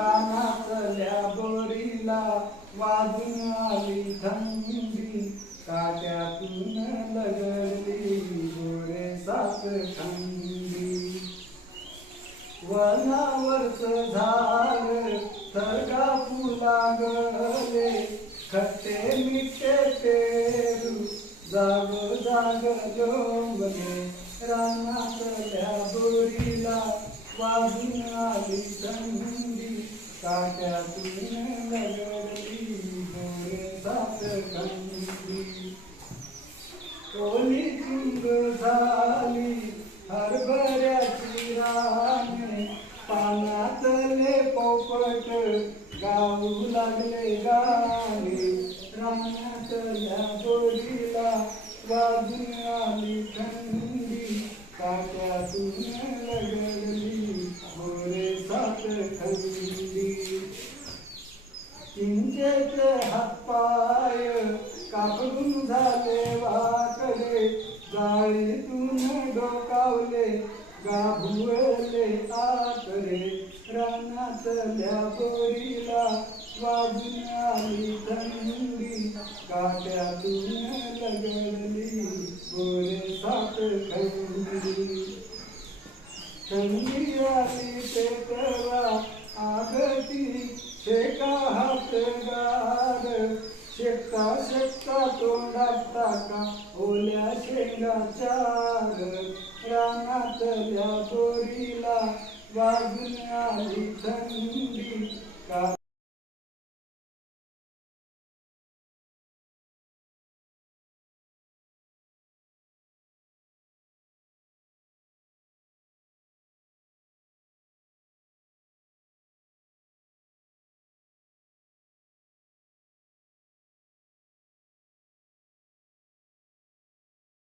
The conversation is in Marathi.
रानातल्या बोरीला वाजून आली थंडी, काट्यातून लगडली गोरे सात थंडी. वनावरच झाड थरका फुलागले, खट्टे मिठे पेरू जाग जाग जोंगले. रानातल्या बोरीला वाजून आली थंडी, काट्यातून लगडली गोरे सात थंडी. ओली चिंग झाली हरभऱ्याची राने, पानातले पोपट गाऊ लागले गाणे. रानातल्या बोरीला वाजून आली थंडी, काट्यातून लगडली गोरे सात थंडी. चिंचेचे हातपाय कापडून झाले वाकडे, जाळीतून डोकावले गाभुवले आकडे. रानातल्या बोरीला वाजून आली थंडी, काट्यातून लगडली गोरे सात थंडी. थंडी आली पेटवा आगती, शेका हात गार, शेकता शेकता तोंडात टाका ओल्या शेंगा चार. रानातल्या बोरीला वाजून आली थंडी,